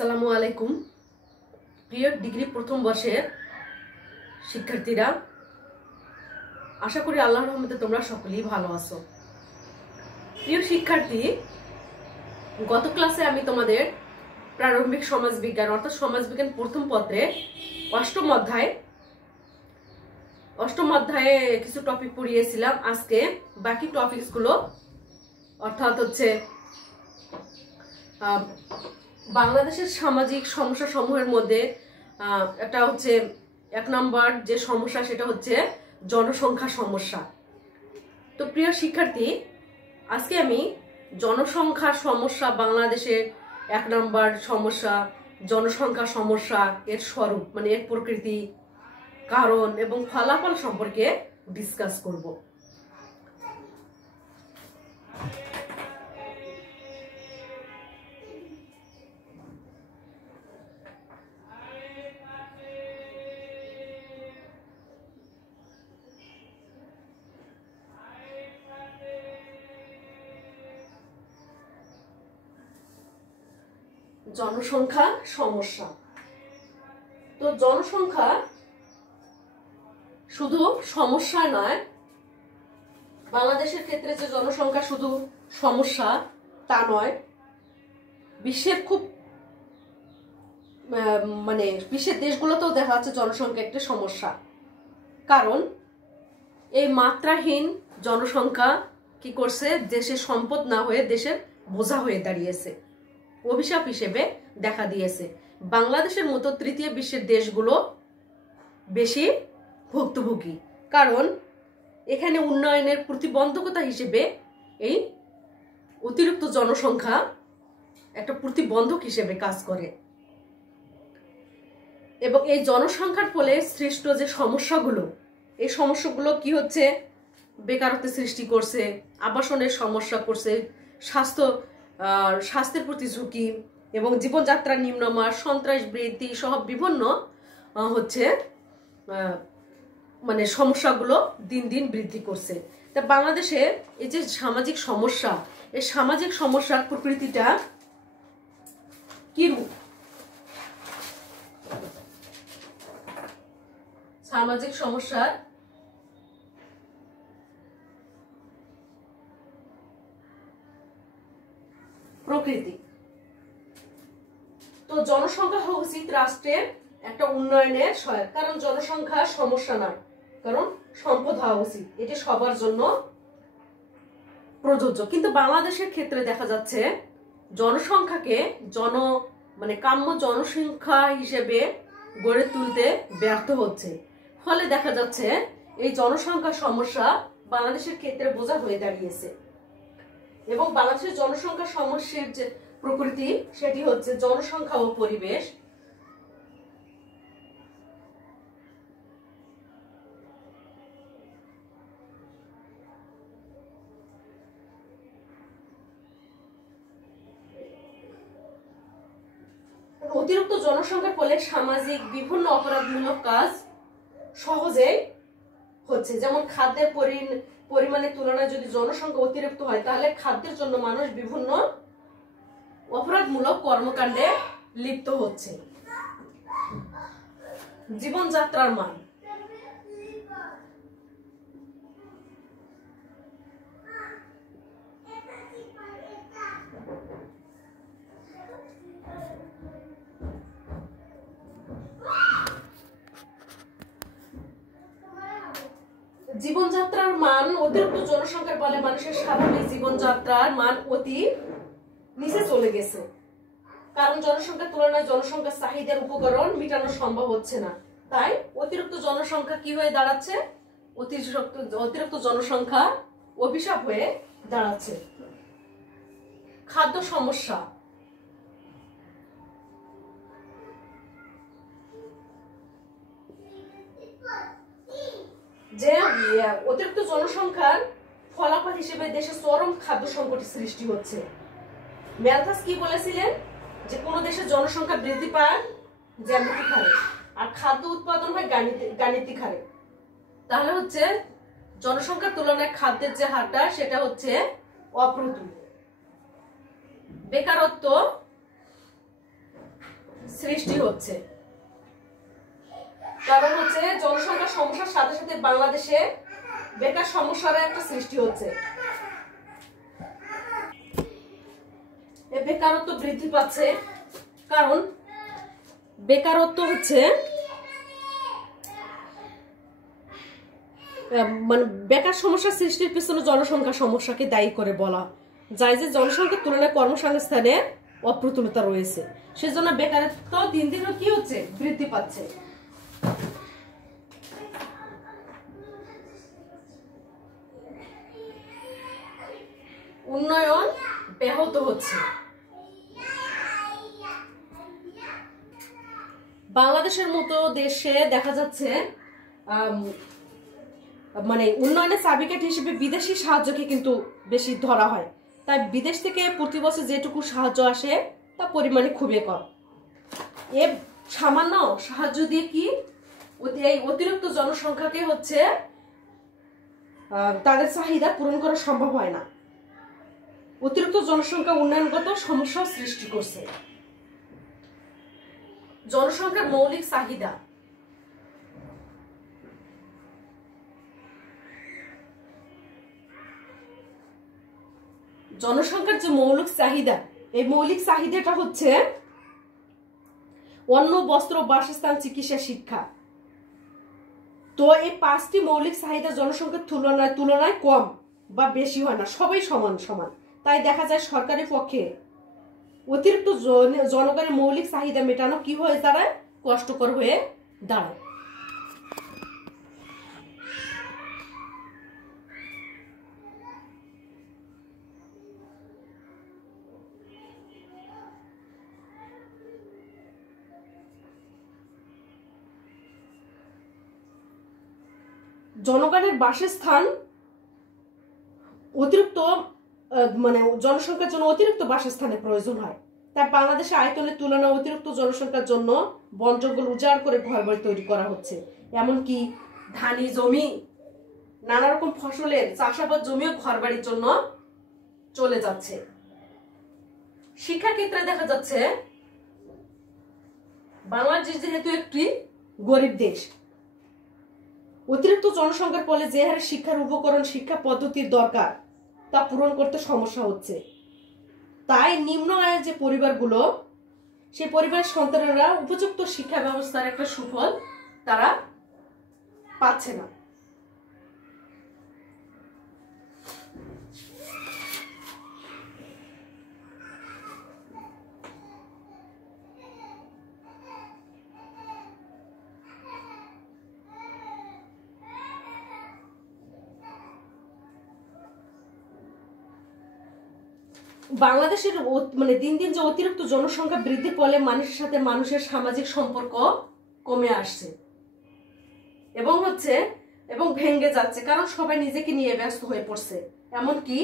আসসালামু আলাইকুম। প্রিয় ডিগ্রি প্রথম বর্ষের শিক্ষার্থীরা, আশা করি আল্লাহর রহমতে তোমরা সকলেই ভালো আছো। প্রিয় শিক্ষার্থী, গত ক্লাসে আমি তোমাদের প্রারম্ভিক সমাজবিজ্ঞান অর্থাৎ সমাজবিজ্ঞান প্রথম পত্রে অষ্টম অধ্যায়ে কিছু টপিক পড়িয়েছিলাম। আজকে বাকি টপিকসগুলো অর্থাৎ হচ্ছে বাংলাদেশের সামাজিক সমস্যা সমূহের মধ্যে একটা হচ্ছে 1 নম্বর যে সমস্যা, সেটা হচ্ছে জনসংখ্যা সমস্যা। তো প্রিয় শিক্ষার্থী, আজকে আমি জনসংখ্যার সমস্যা, বাংলাদেশের 1 নম্বর সমস্যা জনসংখ্যা সমস্যা, এর স্বরূপ মানে এর প্রকৃতি, কারণ এবং ফলাফল সম্পর্কে ডিসকাস করব। জনসংখ্যা সমস্যা। তো জনসংখ্যা শুধু সমস্যা নয়, বাংলাদেশের ক্ষেত্রে যে জনসংখ্যা শুধু সমস্যা তা নয়, বিশ্বের খুব বিশ্বের দেশগুলোতেও দেখা যাচ্ছে জনসংখ্যা একটা সমস্যা। কারণ এই মাত্রাহীন জনসংখ্যা কি করছে, দেশের সম্পদ না হয়ে দেশের বোঝা হয়ে দাঁড়িয়েছে, অভিশাপ হিসেবে দেখা দিয়েছে। বাংলাদেশের মতো তৃতীয় বিশ্বের দেশগুলো বেশি ভুক্তভোগী, কারণ এখানে উন্নয়নের প্রতিবন্ধকতা হিসেবে এই অতিরিক্ত জনসংখ্যা একটা প্রতিবন্ধক হিসেবে কাজ করে। এবং এই জনসংখ্যার ফলে সৃষ্ট যে সমস্যাগুলো, এই সমস্যাগুলো কি হচ্ছে, বেকারত্বের সৃষ্টি করছে, আবাসনের সমস্যা করছে, স্বাস্থ্যের প্রতি ঝুঁকি এবং জীবনযাত্রার নিম্নমান, সন্ত্রাস বৃদ্ধি সহ বিভিন্ন হচ্ছে সমস্যাগুলো দিন দিন বৃদ্ধি করছে। তা বাংলাদেশে এই যে সামাজিক সমস্যা, এই সামাজিক সমস্যার প্রকৃতিটা কি রূপ? সামাজিক সমস্যার প্রকৃতি। তো জনসংখ্যা হওয়া উচিত রাষ্ট্রের একটা উন্নয়নের সহায়ক, কারণ জনসংখ্যা সমস্যা নয়, কারণ সম্পদ হওয়া উচিত, এটি সবার জন্য প্রযোজ্য। কিন্তু বাংলাদেশের ক্ষেত্রে দেখা যাচ্ছে জনসংখ্যাকে কাম্য জনসংখ্যা হিসেবে গড়ে তুলতে ব্যর্থ হচ্ছে। ফলে দেখা যাচ্ছে এই জনসংখ্যা সমস্যা বাংলাদেশের ক্ষেত্রে বোঝা হয়ে দাঁড়িয়েছে। এবং বাংলাদেশের জনসংখ্যা সমস্যার যে প্রকৃতি, সেটি হচ্ছে জনসংখ্যা ও পরিবেশ। অতিরিক্ত জনসংখ্যার ফলে সামাজিক বিভিন্ন অপরাধমূলক কাজ সহজেই হচ্ছে, যেমন খাদ্যের পরিমাণের তুলনায় যদি জনসংখ্যা অতিরিক্ত হয়, তাহলে খাদ্যের জন্য মানুষ বিভিন্ন অপরাধমূলক কর্মকাণ্ডে লিপ্ত হচ্ছে। জীবনযাত্রার মান, জীবনযাত্রার মান অতিরিক্ত জনসংখ্যার ফলে মানুষের স্বাভাবিক জীবনযাত্রার মান অতি নিচে চলে গেছে, কারণ জনসংখ্যার তুলনায় জনসংখ্যার চাহিদার উপকরণ মেটানো সম্ভব হচ্ছে না। তাই অতিরিক্ত জনসংখ্যা কি হয়ে দাঁড়াচ্ছে, অতিরিক্ত জনসংখ্যা অভিশাপ হয়ে দাঁড়াচ্ছে। খাদ্য সমস্যা, যে অতিরিক্ত জনসংখ্যার ফলাফল হিসেবে দেশে চরম খাদ্য সংকটের সৃষ্টি হচ্ছে। ম্যালথাস কি বলেছিলেন, যে কোন দেশের জনসংখ্যা বৃদ্ধি পায় জ্যামিতিক হারে, আর খাদ্য উৎপাদন হয় গাণিতিক হারে। তাহলে হচ্ছে জনসংখ্যার তুলনায় খাদ্যের যে হারটা, সেটা হচ্ছে অপ্রতুল। বেকারত্ব সৃষ্টি হচ্ছে। কারণ হচ্ছে জনসংখ্যার সমস্যার সাথে সাথে বাংলাদেশে বেকার সমস্যার একটা সৃষ্টি হচ্ছে। বেকারত্ব বৃদ্ধি পাচ্ছে, কারণ বেকারত্ব হচ্ছে মানে বেকার সমস্যা সৃষ্টির পিছনে জনসংখ্যা সমস্যাকে দায়ী করে বলা যায়, যে জনসংখ্যার তুলনায় কর্মসংস্থানে অপ্রতুলতা রয়েছে, সেজন্য বেকারত্ব দিন দিন কি হচ্ছে, বৃদ্ধি পাচ্ছে। উন্নয়ন ব্যাহত হচ্ছে। বাংলাদেশের মতো দেশে দেখা যাচ্ছে মানে উন্নয়নের চাবিকাঠি হিসেবে বিদেশি সাহায্যকে কিন্তু বেশি ধরা হয়, তাই বিদেশ থেকে প্রতি বছর যেটুকু সাহায্য আসে তা পরিমাণে খুবই কম। এ সামান্য সাহায্য দিয়ে কি এই অতিরিক্ত জনসংখ্যাকে হচ্ছে তাদের চাহিদা পূরণ করা সম্ভব হয় না। অতিরিক্ত জনসংখ্যা উন্নয়নগত সমস্যা সৃষ্টি করছে। জনসংখ্যার মৌলিক চাহিদা, জনসংখ্যার যে মৌলিক চাহিদা, এই মৌলিক চাহিদাটা হচ্ছে অন্ন, বস্ত্র, বাসস্থান, চিকিৎসা, শিক্ষা। তো এই 5টি মৌলিক চাহিদা জনসংখ্যার তুলনায় কম বা বেশি হয় না, সবাই সমান সমান। তাই দেখা যায় সরকারের পক্ষে অতিরিক্ত জনগণের মৌলিক চাহিদা মেটানো কি হয়ে দাঁড়ায়, কষ্টকর হয়ে দাঁড়ায়। জনগণের বাসস্থান অতিরিক্ত মানে জনসংখ্যার জন্য অতিরিক্ত বাসস্থানের প্রয়োজন হয়, তাই বাংলাদেশে আয়তনের তুলনায় অতিরিক্ত জনসংখ্যার জন্য বন জঙ্গল উজাড় করে ঘরবাড়ি তৈরি করা হচ্ছে। এমনকি ধানি জমি, নানা রকম ফসলের চাষাবাদ জমিও ঘরবাড়ির জন্য চলে যাচ্ছে। শিক্ষা ক্ষেত্রে দেখা যাচ্ছে বাংলাদেশ যেহেতু একটি গরিব দেশ, অতিরিক্ত জনসংখ্যার ফলে যে হারে শিক্ষার উপকরণ, শিক্ষা পদ্ধতির দরকার তা পূরণ করতে সমস্যা হচ্ছে। তাই নিম্ন আয়ের যে পরিবারগুলো, সেই পরিবারের সন্তানেরা উপযুক্ত শিক্ষা ব্যবস্থার একটা সুফল তারা পাচ্ছে না। বাংলাদেশের মানে দিন দিন যে অতিরিক্ত জনসংখ্যা বৃদ্ধির ফলে মানুষের সাথে মানুষের সামাজিক সম্পর্ক কমে আসছে এবং ভেঙে যাচ্ছে, কারণ সবাই নিজেকে নিয়ে ব্যস্ত হয়ে পড়ছে। এমনকি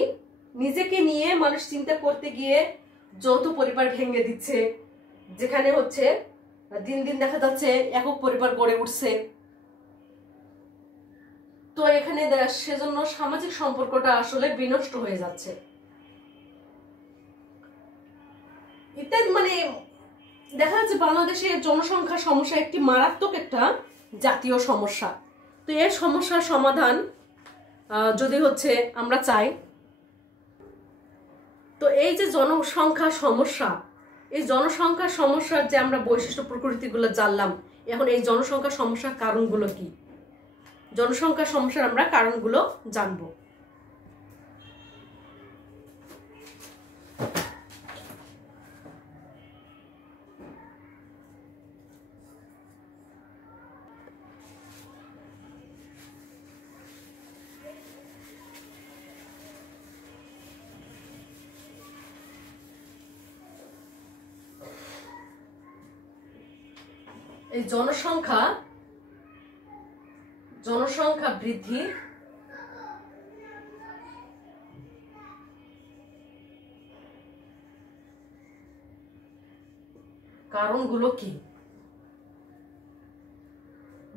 নিজেকে নিয়ে মানুষ চিন্তা করতে গিয়ে যৌথ পরিবার ভেঙে দিচ্ছে, যেখানে হচ্ছে দিন দিন দেখা যাচ্ছে একক পরিবার গড়ে উঠছে। তো এখানে সেজন্য সামাজিক সম্পর্কটা আসলে বিনষ্ট হয়ে যাচ্ছে। ইত্যাদি মানে দেখা যাচ্ছে বাংলাদেশের জনসংখ্যা সমস্যা একটি মারাত্মক একটা জাতীয় সমস্যা। তো এই সমস্যার সমাধান যদি হচ্ছে আমরা চাই, তো এই যে জনসংখ্যা সমস্যা, এই জনসংখ্যা সমস্যার যে আমরা বৈশিষ্ট্য প্রকৃতিগুলো জানলাম, এখন এই জনসংখ্যা সমস্যার কারণগুলো কি, জনসংখ্যা সমস্যার আমরা কারণগুলো জানবো। এই জনসংখ্যা বৃদ্ধি কারণগুলো কি?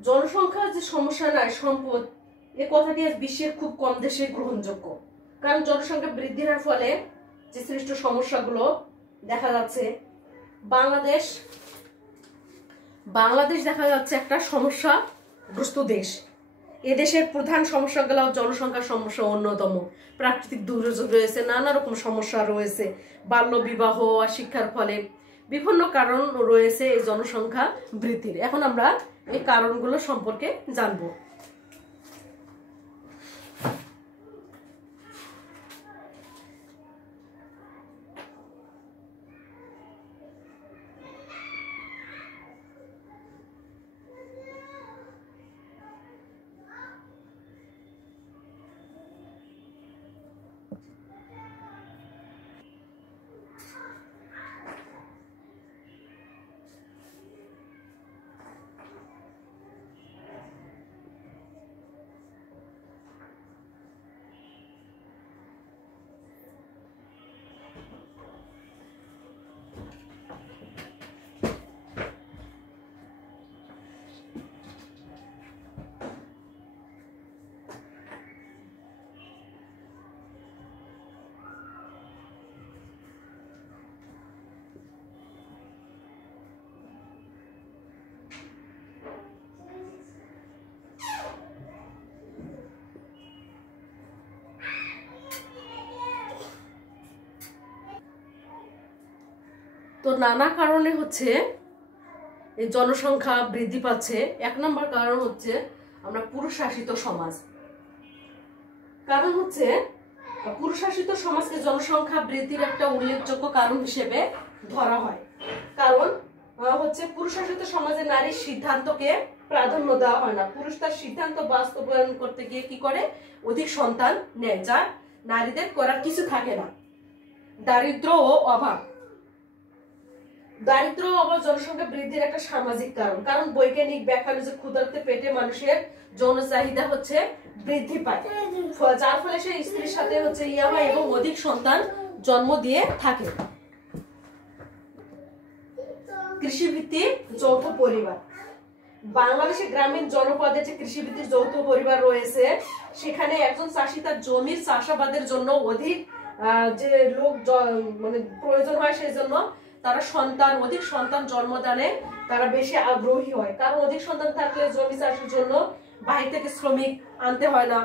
জনসংখ্যার যে সমস্যা নাই সম্পদ, এ কথাটি আজ বিশ্বের খুব কম দেশে গ্রহণযোগ্য। কারণ জনসংখ্যা বৃদ্ধির ফলে যে সৃষ্ট সমস্যাগুলো দেখা যাচ্ছে, বাংলাদেশ বাংলাদেশ দেখা যাচ্ছে একটা সমস্যাগ্রস্ত দেশ। এদেশের প্রধান সমস্যাগুলো জনসংখ্যার সমস্যা অন্যতম, প্রাকৃতিক দুর্যোগ রয়েছে, নানা রকম সমস্যা রয়েছে, বাল্য বিবাহ আর শিক্ষার ফলে বিভিন্ন কারণ রয়েছে এই জনসংখ্যা বৃদ্ধির। এখন আমরা এই কারণগুলো সম্পর্কে জানবো। তো নানা কারণে হচ্ছে এই জনসংখ্যা বৃদ্ধি পাচ্ছে। এক নম্বর কারণ হচ্ছে আমরা পুরুষ শাসিত সমাজ। কারণ হচ্ছে পুরুষ শাসিত সমাজকে জনসংখ্যা বৃদ্ধির একটা উল্লেখযোগ্য কারণ হিসেবে ধরা হয়। কারণ হচ্ছে পুরুষ শাসিত সমাজে নারীর সিদ্ধান্তকে প্রাধান্য দেওয়া হয় না। পুরুষ তার সিদ্ধান্ত বাস্তবায়ন করতে গিয়ে কি করে, অধিক সন্তান নেয়, যা নারীদের করার কিছু থাকে না। দারিদ্র ও অভাব। দারিদ্র ও অভাব জনসংখ্যা বৃদ্ধির একটা সামাজিক কারণ। কারণ বৈজ্ঞানিক ব্যাখ্যা যে ক্ষুধার্তে পেটে মানুষের যৌন চাহিদা হচ্ছে বৃদ্ধি পায়, যার ফলে সে স্ত্রীর সাথে হচ্ছে ইয়া হয় এবং অধিক সন্তান জন্ম দিয়ে থাকে। কৃষিভিত্তিক যৌথ পরিবার। বাংলাদেশে গ্রামীণ জনপদে যে কৃষিভিত্তিক যৌথ পরিবার রয়েছে, সেখানে একজন চাষি তার জমির চাষাবাদের জন্য অধিক যে লোক মানে প্রয়োজন হয়, সেই জন্য তারা অধিক সন্তান জন্মদানে তারা বেশি আগ্রহী হয়। কারণ অধিক সন্তান থাকলে জমি চাষের জন্য বাইরে থেকে শ্রমিক আনতে হয় না।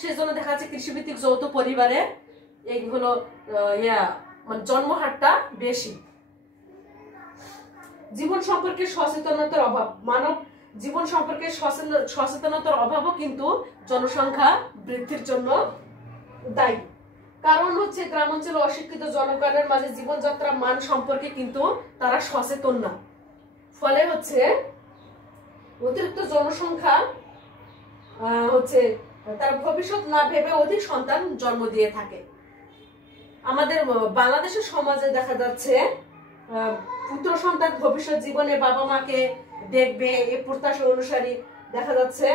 সেই জন্য দেখা যাচ্ছে কৃষিভিত্তিক যৌথ পরিবারে এইগুলো মানে জন্মহারটা বেশি। জীবন সম্পর্কে সচেতনতার অভাব। মানব জীবন সম্পর্কে সচেতনতার অভাবও কিন্তু জনসংখ্যা বৃদ্ধির জন্য দায়ী। কারণ হচ্ছে গ্রামাঞ্চলে অশিক্ষিত জনগণের মাঝে জীবনযাত্রার মান সম্পর্কে কিন্তু তারা সচেতন না। ফলে হচ্ছে অতিরিক্ত জনসংখ্যা হচ্ছে তার ভবিষ্যৎ না ভেবে অধিক সন্তান জন্ম দিয়ে থাকে। আমাদের বাংলাদেশের সমাজে দেখা যাচ্ছে পুত্র সন্তান ভবিষ্যৎ জীবনে বাবা মাকে দেখবে এই প্রত্যাশা অনুসারী দেখা যাচ্ছে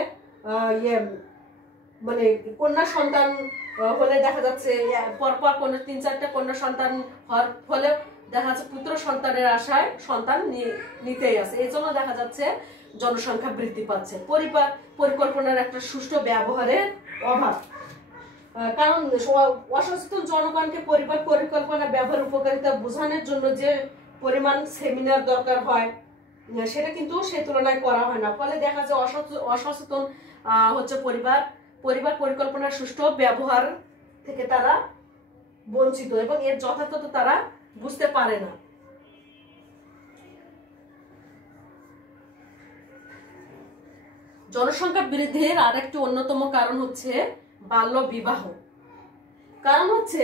মানে কন্যা সন্তান হলে দেখা যাচ্ছে পরপর 3-4টা কন্যা সন্তান হওয়ার ফলে দেখা যাচ্ছে পুত্র সন্তানের আশায় সন্তান নিতেই আছে। এই জন্য দেখা যাচ্ছে জনসংখ্যা বৃদ্ধি পাচ্ছে। পরিবার পরিকল্পনার একটা সুষ্ঠু ব্যবহারের অভাব। কারণ অসচেতন জনগণকে পরিবার পরিকল্পনা ব্যবহার উপকারিতা বোঝানোর জন্য যে পরিমাণ সেমিনার দরকার হয়, সেটা কিন্তু সে তুলনায় করা হয় না। ফলে দেখা যায় অসচেতন হচ্ছে পরিবার পরিকল্পনার সুষ্ঠু ব্যবহার থেকে তারা বঞ্চিত এবং এর যথাযথ তারা বুঝতে পারে না। জনসংখ্যা বৃদ্ধির আরেকটি অন্যতম কারণ হচ্ছে বাল্য বিবাহ। কারণ হচ্ছে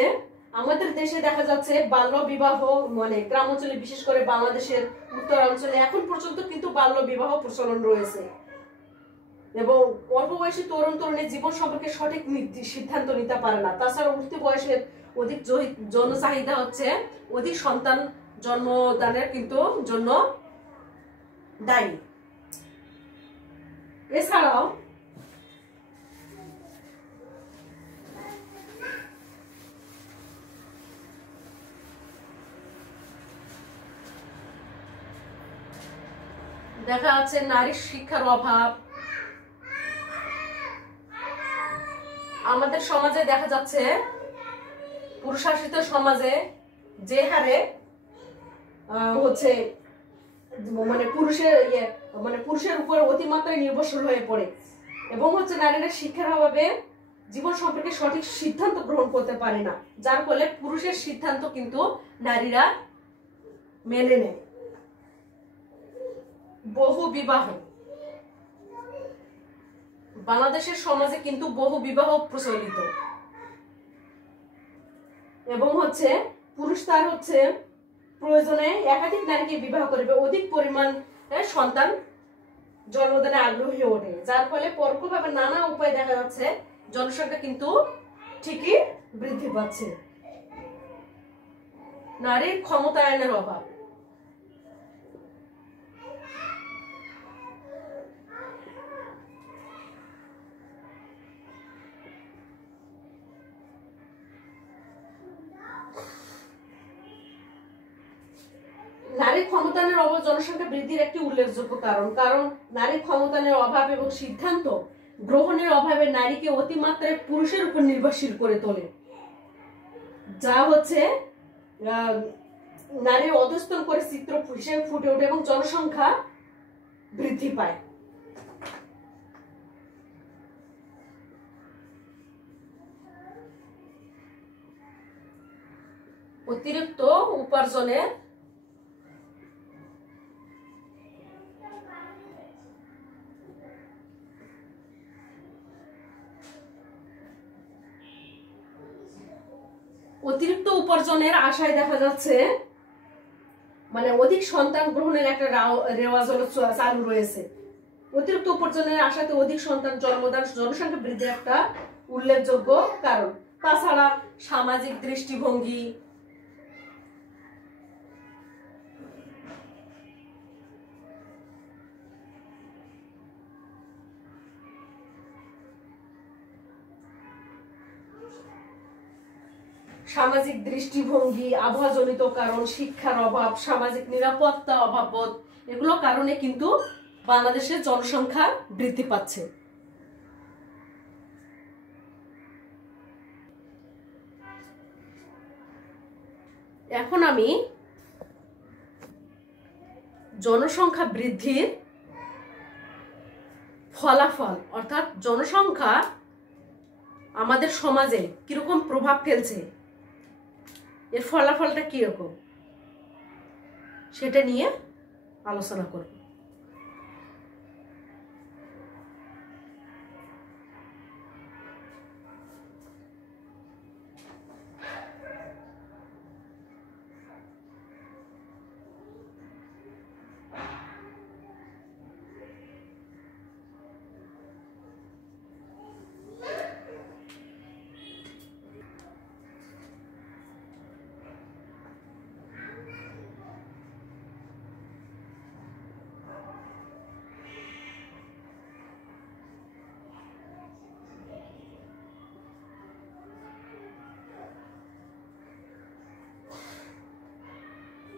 আমাদের দেশে দেখা যাচ্ছে বাল্য বিবাহ মানে গ্রাম অঞ্চলে, বিশেষ করে বাংলাদেশের উত্তরাঞ্চলে এখন পর্যন্ত কিন্তু বাল্য বিবাহ প্রচলন রয়েছে এবং অল্প বয়সী তরুণ তরুণী জীবন সম্পর্কে সঠিক সিদ্ধান্ত নিতে পারে না। তাছাড়া উঠতি বয়সের অধিক যৌন চাহিদা হচ্ছে অধিক সন্তান জন্মদানের কিন্তু জন্য দায়ী। এছাড়াও দেখা যাচ্ছে নারীর শিক্ষার অভাব। আমাদের সমাজে দেখা যাচ্ছে পুরুষাসিত সমাজে যে হারে হচ্ছে মানে পুরুষের মানে পুরুষের উপর অতিমাত্রায় নির্ভরশীল হয়ে পড়ে, এবং হচ্ছে নারীরা শিক্ষার অভাবে জীবন সম্পর্কে সঠিক সিদ্ধান্ত গ্রহণ করতে পারে না, যার ফলে পুরুষের সিদ্ধান্ত কিন্তু নারীরা মেনে নেয়। বহু বিবাহ, বাংলাদেশের সমাজে কিন্তু বহু বিবাহ প্রচলিত, এবং হচ্ছে পুরুষ তার হচ্ছে প্রয়োজনে একাধিক নারীকে বিবাহ করবে, অধিক পরিমাণ সন্তান জন্মদানে আগ্রহী ওঠে, যার ফলে পরোক্ষভাবে নানা উপায় দেখা যাচ্ছে জনসংখ্যা কিন্তু ঠিকই বৃদ্ধি পাচ্ছে। নারীর ক্ষমতায়নের অভাব, নারী ক্ষমতায়নের অভাব জনসংখ্যা বৃদ্ধির একটি উল্লেখযোগ্য কারণ। কারণ নারী ক্ষমতায়নের অভাব এবং সিদ্ধান্ত গ্রহণের অভাবে নারীকে অতিমাত্রায় পুরুষের উপর নির্ভরশীল করে তোলে, যা হচ্ছে নারীর অধস্তন করে চিত্র হিসেবে ফুটে ওঠে এবং জনসংখ্যা বৃদ্ধি পায়। অতিরিক্ত উপার্জনের আশায় দেখা যাচ্ছে মানে অধিক সন্তান গ্রহণের একটা রেওয়াজ চালু রয়েছে। অতিরিক্ত উপার্জনের আশাতে অধিক সন্তান জন্মদান জনসংখ্যা বৃদ্ধির একটা উল্লেখযোগ্য কারণ। তাছাড়া সামাজিক দৃষ্টিভঙ্গি, আবহাওয়াজনিত কারণ, শিক্ষার অভাব, সামাজিক নিরাপত্তা অভাববোধ, এগুলো কারণে কিন্তু বাংলাদেশের জনসংখ্যা বৃদ্ধি পাচ্ছে। এখন আমি জনসংখ্যা বৃদ্ধির ফলাফল অর্থাৎ জনসংখ্যা আমাদের সমাজে কিরকম প্রভাব ফেলছে, এর ফলাফলটা কিরকম সেটা নিয়ে আলোচনা করব।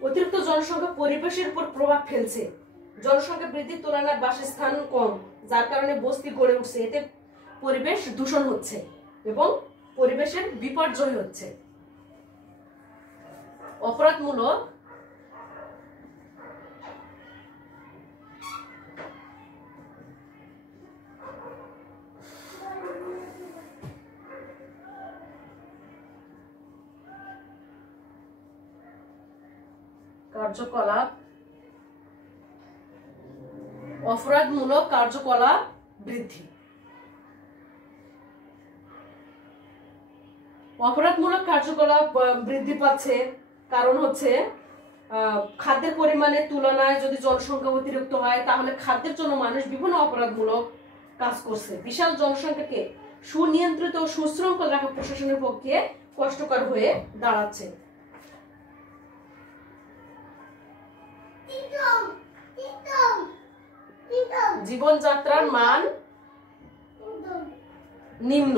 অতিরিক্ত জনসংখ্যা পরিবেশের উপর প্রভাব ফেলছে। জনসংখ্যা বৃদ্ধির তুলনায় বাসস্থান কম, যার কারণে বস্তি গড়ে উঠছে, এতে পরিবেশ দূষণ হচ্ছে এবং পরিবেশের বিপর্যয় হচ্ছে। অপরাধমূলক কার্যকলাপ, অপরাধমূলক কার্যকলাপ বৃদ্ধি। অপরাধমূলক কার্যকলাপ বৃদ্ধি পাচ্ছে কারণ হচ্ছে খাদ্যের পরিমাণের তুলনায় যদি জনসংখ্যা অতিরিক্ত হয় তাহলে খাদ্যের জন্য মানুষ বিভিন্ন অপরাধমূলক কাজ করছে। বিশাল জনসংখ্যাকে সুনিয়ন্ত্রিত ও সুশৃঙ্খল রাখা প্রশাসনের পক্ষে কষ্টকর হয়ে দাঁড়াচ্ছে। জীবনযাত্রার মান নিম্ন।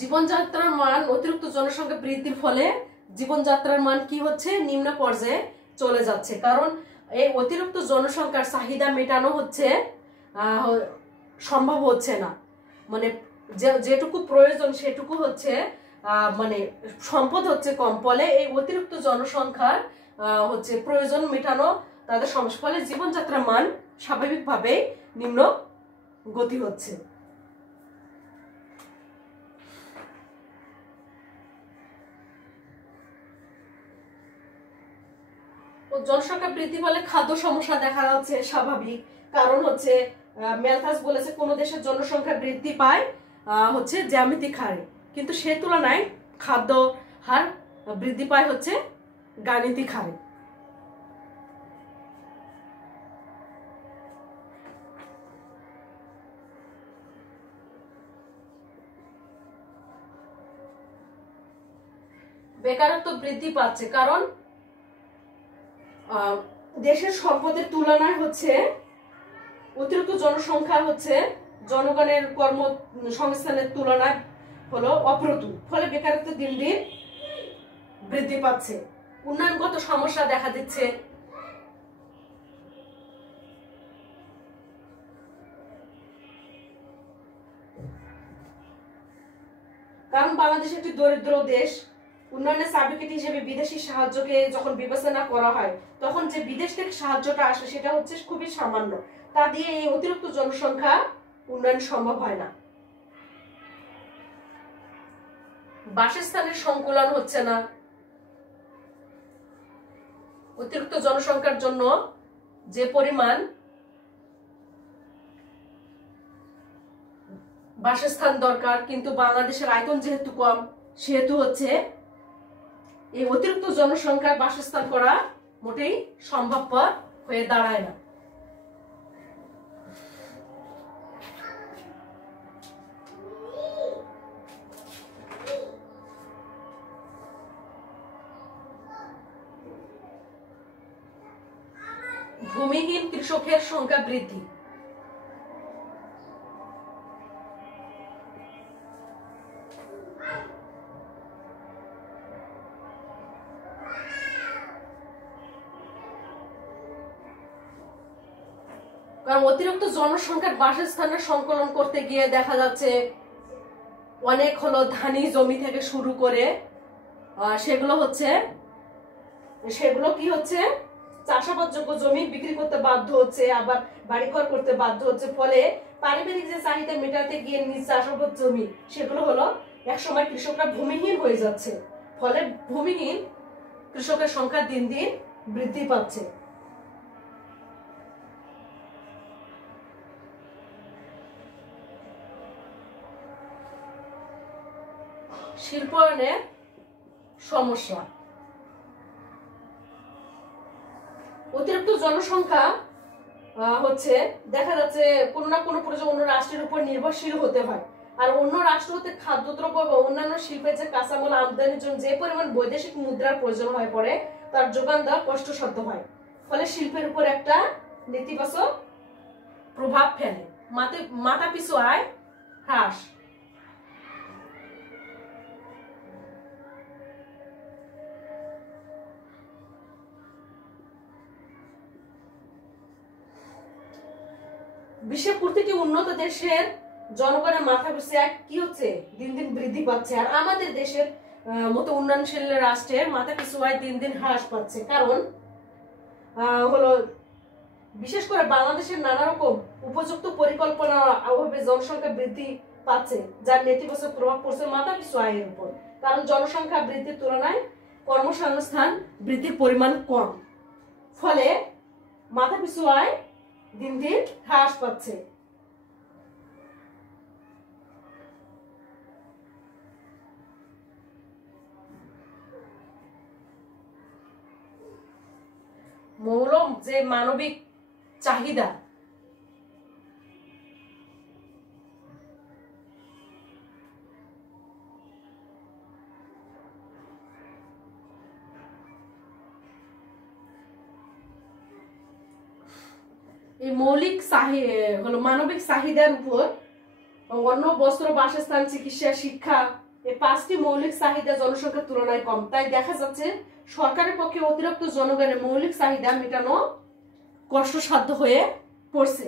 জীবনযাত্রার মান অতিরিক্ত জনসংখ্যা বৃদ্ধির ফলে জীবনযাত্রার মান কি হচ্ছে, নিম্ন পর্যায়ে চলে যাচ্ছে। কারণ এই অতিরিক্ত জনসংখ্যার চাহিদা মেটানো হচ্ছে সম্ভব হচ্ছে না, মানে যেটুকু প্রয়োজন সেটুকু হচ্ছে মানে সম্পদ হচ্ছে কম, ফলে এই অতিরিক্ত জনসংখ্যার হচ্ছে প্রয়োজন মেটানো তাদের সমস্যা, ফলে জীবনযাত্রার মান স্বাভাবিকভাবে নিম্ন গতি হচ্ছে। জনসংখ্যা বৃদ্ধি ফলে খাদ্য সমস্যা দেখা যাচ্ছে স্বাভাবিক, কারণ হচ্ছে ম্যালথাস বলেছে কোন দেশের জনসংখ্যা বৃদ্ধি পায় হচ্ছে জ্যামিতিক হারে, কিন্তু সে তুলনায় খাদ্য হার বৃদ্ধি পায় হচ্ছে গাণিতিক হারে। বেকারত্ব বৃদ্ধি পাচ্ছে কারণ দেশের সম্পদের তুলনায় হচ্ছে অতিরিক্ত জনসংখ্যা হচ্ছে জনগণের কর্মসংস্থানের তুলনায় হলো অপ্রতুল, ফলে বেকারত্ব দিন দিন বৃদ্ধি পাচ্ছে। উন্নয়নগত সমস্যা দেখা দিচ্ছে, কারণ বাংলাদেশ একটি দরিদ্র দেশ। উন্নয়নের চাবিকাঠি হিসেবে বিদেশি সাহায্যকে যখন বিবেচনা করা হয়, তখন যে বিদেশ থেকে সাহায্যটা আসে সেটা হচ্ছে খুবই সামান্য, তা দিয়ে এই অতিরিক্ত জনসংখ্যা উন্নয়ন সম্ভব হয় না। বাসস্থানের সংকুলন হচ্ছে না, অতিরিক্ত জনসংখ্যার জন্য যে পরিমাণ বাসস্থান দরকার, কিন্তু বাংলাদেশের আয়তন যেহেতু কম, সেহেতু হচ্ছে এই অতিরিক্ত জনসংখ্যার বাসস্থান করা মোটেই সম্ভবপর হয়ে দাঁড়ায় না। ভূমিহীন কৃষকের সংখ্যা বৃদ্ধি, কারণ অতিরিক্ত জনসংখ্যার বাসস্থানের সংকলন করতে গিয়ে দেখা যাচ্ছে অনেক হলো ধানি জমি থেকে শুরু করে সেগুলো কি হচ্ছে চাষাবাদযোগ্য জমি বিক্রি করতে বাধ্য হচ্ছে, আবার বাড়িঘর করতে বাধ্য হচ্ছে, ফলে পারিবারিক যে চাহিদা মেটাতে গিয়ে নিজ চাষাবাদ জমি সেগুলো হলো একসময় কৃষকরা ভূমিহীন হয়ে যাচ্ছে, ফলে ভূমিহীন কৃষকের সংখ্যা দিন দিন বৃদ্ধি পাচ্ছে। শিল্পায়নের সমস্যা, অতিরিক্ত জনসংখ্যা হচ্ছে দেখা যাচ্ছে কোনো না কোনো প্রয়োজন অন্য রাষ্ট্রের উপর নির্ভরশীল হতে হয়, আর অন্য রাষ্ট্র হতে খাদ্যদ্রব্য বা অন্যান্য শিল্পের যে কাঁচামাল আমদানির জন্য যে পরিমাণ বৈদেশিক মুদ্রার প্রয়োজন হয়ে পড়ে তার যোগান দেওয়া কষ্টসাধ্য হয়, ফলে শিল্পের উপর একটা নেতিবাচক প্রভাব ফেলে। মাথাপিছু আয় হ্রাস, বিশ্বের প্রতিটি উন্নত দেশের জনগণের মাথাপিছু আয় কি হচ্ছে দিন দিন বৃদ্ধি পাচ্ছে, আর আমাদের দেশের মতো উন্নয়নশীল রাষ্ট্রের মাথাপিছু আয় দিন দিন হ্রাস পাচ্ছে, কারণ হলো বিশেষ করে বাংলাদেশের নানা রকম উপযুক্ত পরিকল্পনার অভাবে জনসংখ্যা বৃদ্ধি পাচ্ছে, যার নেতিবাচক প্রভাব পড়ছে মাথাপিছু আয়ের উপর, কারণ জনসংখ্যা বৃদ্ধির তুলনায় কর্মসংস্থান বৃদ্ধির পরিমাণ কম, ফলে মাথাপিছু আয় দিন দিন হ্রাস পাচ্ছে। মৌলিক যে মানবিক চাহিদা, এই মৌলিক মানবিক চাহিদার উপর অন্ন, বস্ত্র, বাসস্থান, চিকিৎসা, শিক্ষা, এই 5টি মৌলিক চাহিদা জনসংখ্যার তুলনায় কম, তাই দেখা যাচ্ছে সরকারের পক্ষে অতিরিক্ত জনগণের মৌলিক চাহিদা মেটানো কষ্টসাধ্য হয়ে পড়ছে।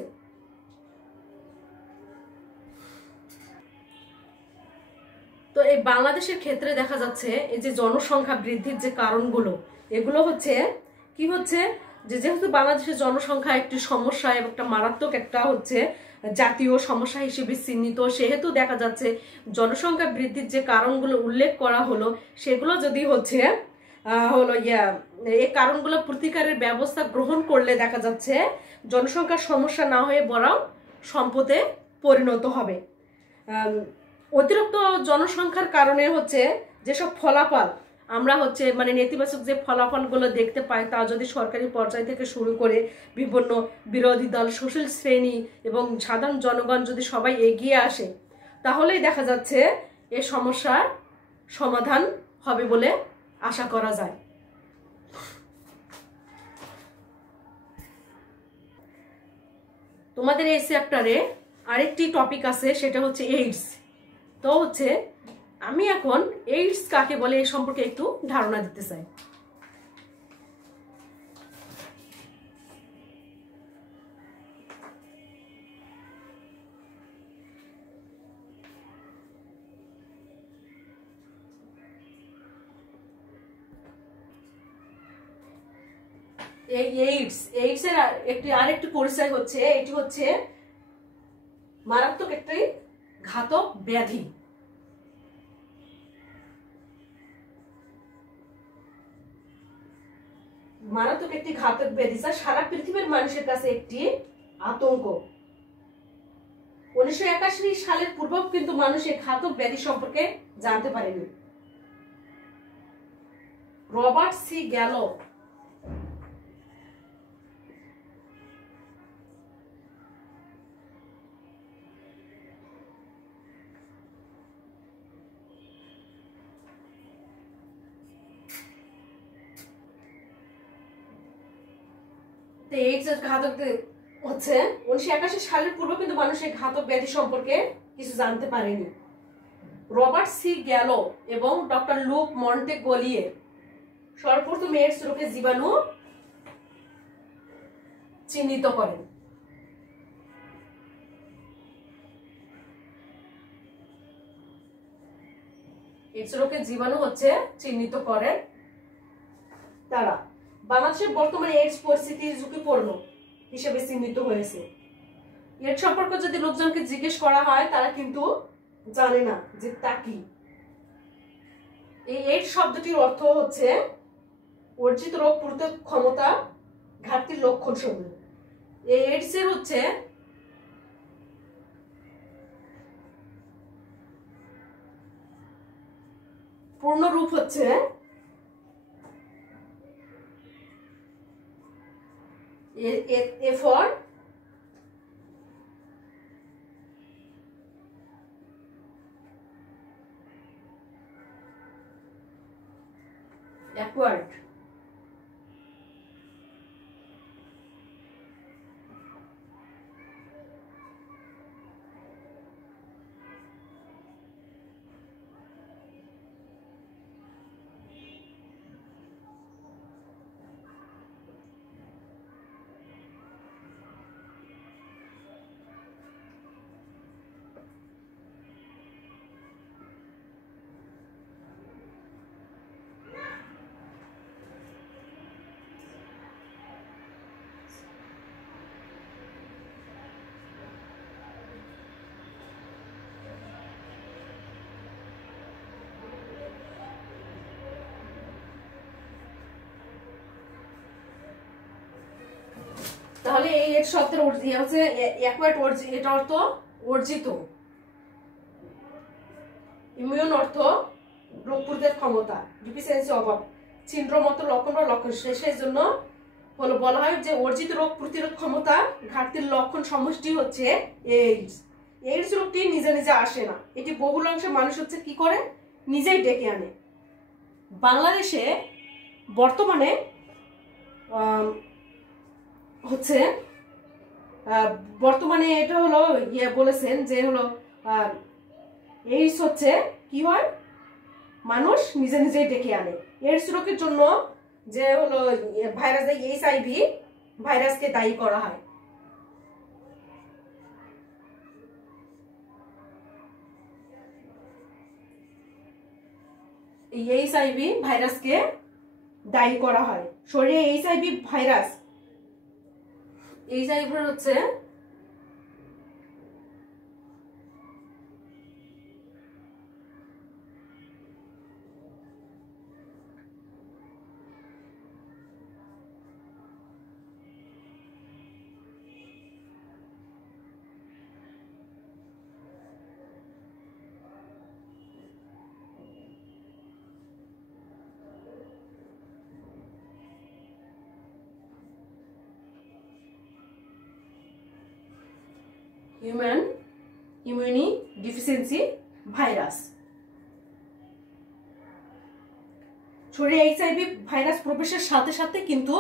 তো এই বাংলাদেশের ক্ষেত্রে দেখা যাচ্ছে এই যে জনসংখ্যা বৃদ্ধির যে কারণগুলো, এগুলো হচ্ছে কি হচ্ছে যে যেহেতু বাংলাদেশের জনসংখ্যা একটি সমস্যা এবং একটা মারাত্মক একটা হচ্ছে জাতীয় সমস্যা হিসেবে চিহ্নিত, সেহেতু দেখা যাচ্ছে জনসংখ্যা বৃদ্ধির যে কারণগুলো উল্লেখ করা হলো সেগুলো যদি হচ্ছে হলো এই কারণগুলো প্রতিকারের ব্যবস্থা গ্রহণ করলে দেখা যাচ্ছে জনসংখ্যার সমস্যা না হয়ে বরং সম্পদে পরিণত হবে। অতিরিক্ত জনসংখ্যার কারণে হচ্ছে যেসব ফলাফল আমরা হচ্ছে মানে নেতিবাচক যে ফলাফলগুলো দেখতে পাই, তা যদি সরকারি পর্যায় থেকে শুরু করে বিভিন্ন বিরোধী দল, শোষিত শ্রেণী এবং সাধারণ জনগণ যদি সবাই এগিয়ে আসে, তাহলেই দেখা যাচ্ছে এই সমস্যার সমাধান হবে বলে আশা করা যায়। তোমাদের এই চ্যাপ্টারে আরেকটি টপিক আছে, সেটা হচ্ছে এইডস। তো হচ্ছে আমি এখন এইডস কাকে বলে এই সম্পর্কে একটু ধারণা দিতে চাই। এই এইডস এর আরেকটি পরিচয় হচ্ছে, এটি হচ্ছে মারাত্মক একটি ঘাতক ব্যাধি। মারাত্মক একটি ঘাতক ব্যাধি যা সারা পৃথিবীর মানুষের কাছে একটি আতঙ্ক। 1981 সালের পূর্বেও কিন্তু মানুষ এই ঘাতক ব্যাধি সম্পর্কে জানতে পারেনি। রবার্ট সি গ্যালো এইডস ঘাতক হচ্ছে 1981 সালের পূর্বে কিন্তু মানুষ এই ঘাতক ব্যাধি সম্পর্কে কিছু জানতে পারেনি। রবার্ট সি গ্যালো এবং ডক্টর লুক মন্টেগলিয়ে সর্বপ্রথম এইডস রোগের জীবাণু চিহ্নিত করেন। এইডস রোগের জীবাণু হচ্ছে চিহ্নিত করেন তারা। বাংলাদেশের বর্তমানে এইডস পরিস্থিতি ঝুঁকিপূর্ণ হিসেবে চিহ্নিত হয়েছে। এইডস সম্পর্কে যদি লোকজনকে জিজ্ঞেস করা হয়, তারা কিন্তু জানে না যে তা কি। এই এইডস শব্দটির অর্থ হচ্ছে অর্জিত রোগ প্রতিরোধ ক্ষমতা ঘাটতির লক্ষণ সমূহ। এই এইডস এর হচ্ছে পূর্ণ রূপ হচ্ছে A for acquired। তাহলে এই এইডস শব্দের হচ্ছে অ্যাকোয়ার্ড, এটা অর্থ অর্জিত, ইমিউন অর্থ রোগ প্রতিরোধ ক্ষমতা, ডিফিসিয়েন্সি অভাব, সিনড্রোম অর্থ লক্ষণ বা লক্ষণ। সেই জন্য হলো বলা হয় যে অর্জিত রোগ প্রতিরোধ ক্ষমতা ঘাটতির লক্ষণ সমষ্টি হচ্ছে এইডস। এইডস রোগটি নিজে নিজে আসে না, এটি বহুল অংশে মানুষ হচ্ছে কি করে নিজেই ডেকে আনে। বাংলাদেশে বর্তমানে হচ্ছে বর্তমানে এটা হলো বলেছেন যে হলো এইডস হচ্ছে কি হয় মানুষ নিজে নিজেই ডেকে আনে। এইডস রোগের জন্য যে হলো ভাইরাস HIV ভাইরাসকে দায়ী করা হয়। এই এইচআইভি ভাইরাসকে দায়ী করা হয়। শরীরে এইচআইভি ভাইরাস হচ্ছে হিউম্যান ইমিউনি ডিফিসিয়েন্সি ভাইরাস। শরীরে এইচআইভি ভাইরাস প্রবেশের সাথে সাথে কিন্তু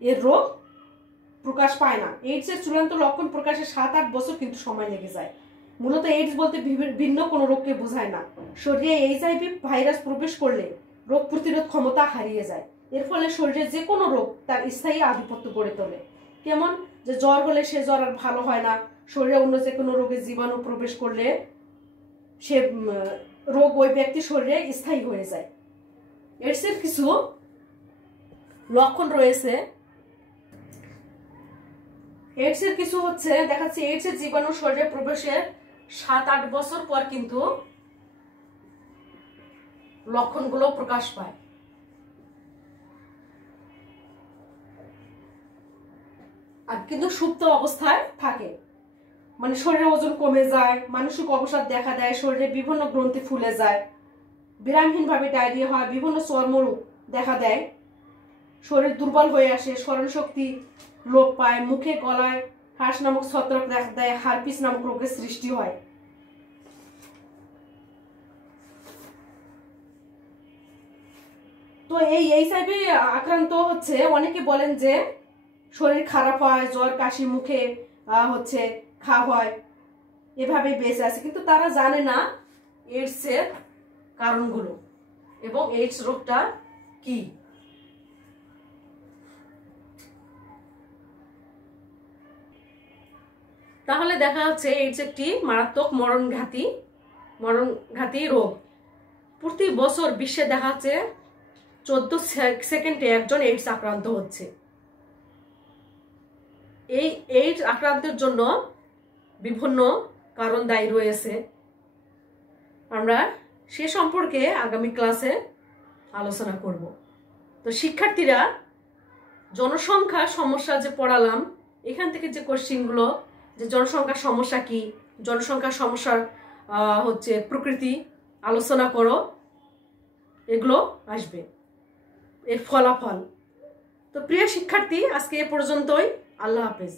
এর রোগ প্রকাশ পায় না। এইডস এর চূড়ান্ত লক্ষণ প্রকাশে 7-8 বছর কিন্তু সময় লেগে যায়। মূলত এইডস বলতে ভিন্ন কোনো রোগকে বোঝায় না। শরীরে এইচআইভি ভাইরাস প্রবেশ করলে রোগ প্রতিরোধ ক্ষমতা হারিয়ে যায়। এর ফলে শরীরে যে কোনো রোগ তার স্থায়ী আধিপত্য গড়ে তোলে। কেমন যে জ্বর হলে সে জ্বর আর ভালো হয় না, শরীরে অন্য যে কোনো রোগের জীবাণু প্রবেশ করলে সে রোগ ওই ব্যক্তির শরীরে স্থায়ী হয়ে যায়। এইডস এর কিছু লক্ষণ রয়েছে। এইডস এর কিছু হচ্ছে দেখাচ্ছে, এইডস এর জীবাণু শরীরে প্রবেশের 7-8 বছর পর কিন্তু লক্ষণগুলো প্রকাশ পায়। আর কিন্তু সুপ্ত অবস্থায় থাকে, মানে শরীরের ওজন কমে যায়, মানসিক অবসাদ দেখা দেয়, শরীরে বিভিন্ন গ্রন্থি ফুলে যায়, বিরামহীনভাবে ডায়রিয়া হয়, বিভিন্ন চর্মরোগ দেখা দেয়, শরীর দুর্বল হয়ে আসে, স্মরণ শক্তি লোপ পায়, মুখে গলায় হাঁস নামক ছত্রাক দেখা দেয়, হারপিস নামক রোগের সৃষ্টি হয়। তো এই এইচআইভি আক্রান্ত হচ্ছে অনেকে বলেন যে শরীর খারাপ হয়, জ্বর কাশি, মুখে হচ্ছে ঘা হয়, এভাবে বেঁচে আছে, কিন্তু তারা জানে না এইডস এর কারণগুলো এবং এইডস রোগটা কি। তাহলে দেখা যাচ্ছে এইডস একটি মারাত্মক মরণঘাতী রোগ। প্রতি বছর বিশ্বে দেখা যাচ্ছে 14 সেকেন্ডে একজন এইডস আক্রান্ত হচ্ছে। এই এইডস আক্রান্তের জন্য বিভিন্ন কারণ দায়ী রয়েছে। আমরা সে সম্পর্কে আগামী ক্লাসে আলোচনা করব। তো শিক্ষার্থীরা, জনসংখ্যা সমস্যা যে পড়ালাম, এখান থেকে যে কোশ্চিনগুলো, যে জনসংখ্যার সমস্যা কি, জনসংখ্যার সমস্যার হচ্ছে প্রকৃতি আলোচনা করো, এগুলো আসবে, এর ফলাফল। তো প্রিয় শিক্ষার্থী, আজকে এ পর্যন্তই। আল্লাহ হাফেজ।